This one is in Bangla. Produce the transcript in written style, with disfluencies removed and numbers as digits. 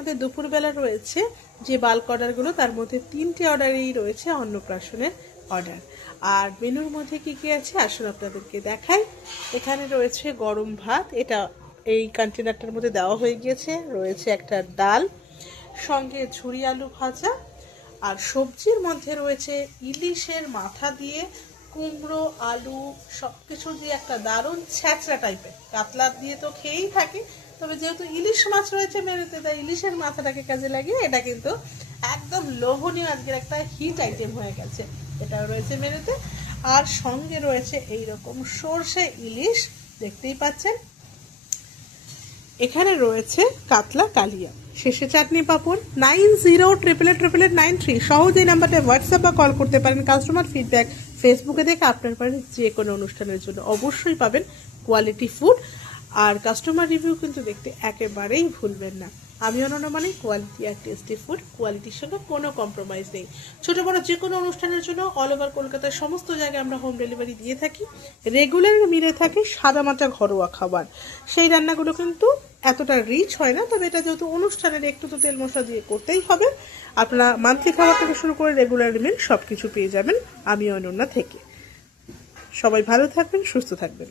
আমাদের দুপুরবেলা রয়েছে যে বাল্ক অর্ডারগুলো, তার মধ্যে 3টে অর্ডারেই রয়েছে অন্নপ্রাশনের অর্ডার। আর মেনুর মধ্যে কি কি আছে আসুন আপনাদেরকে দেখাই। এখানে রয়েছে গরম ভাত, এটা এই কন্টেনারটার মধ্যে দেওয়া হয়ে গিয়েছে। রয়েছে একটা ডাল, সঙ্গে ঝুরি আলু ভাজা, আর সবজির মধ্যে রয়েছে ইলিশের মাথা দিয়ে কুমড়ো আলু সব কিছু দিয়ে একটা দারুণ ছ্যাঁচড়া টাইপের। কাতলা দিয়ে তো খেয়েই থাকে, তবে যেহেতু ইলিশ মাছ রয়েছে মেনুতে, তাই ইলিশের মাথাটাকে কাজে লাগিয়ে এটা কিন্তু একদম লোভনীয় আজকের একটা হিট আইটেম হয়ে গেছে। এটাও রয়েছে মেনুতে। আর সঙ্গে রয়েছে এইরকম সর্ষে ইলিশ, দেখতেই পাচ্ছেন। এখানে রয়েছে কাতলা কালিয়া, শেষে চাটনি পাঁপড়। 90888893 সহজ এই নাম্বারে হোয়াটসঅ্যাপ বা কল করতে পারেন। কাস্টমার ফিডব্যাক ফেসবুকে দেখে আপনার পারেন যে কোনো অনুষ্ঠানের জন্য অবশ্যই পাবেন কোয়ালিটি ফুড। আর কাস্টমার রিভিউ কিন্তু দেখতে একেবারেই ভুলবেন না। আমি অনন্য মানে কোয়ালিটি আর টেস্টি ফুড, কোয়ালিটির সঙ্গে কোনো কম্প্রোমাইজ নেই। ছোটো বড়ো যে কোনো অনুষ্ঠানের জন্য অল ওভার কলকাতার সমস্ত জায়গায় আমরা হোম ডেলিভারি দিয়ে থাকি। রেগুলার মিলে থাকে সাদামাটা ঘরোয়া খাবার, সেই রান্নাগুলো কিন্তু এতটা রিচ হয় না, তবে এটা যেহেতু অনুষ্ঠানের একটু তো তেল মশলা দিয়ে করতেই হবে। আপনারা মান্থলি খাবার থেকে শুরু করে রেগুলার মিল সব কিছু পেয়ে যাবেন আমি অনন্যা থেকে। সবাই ভালো থাকবেন, সুস্থ থাকবেন।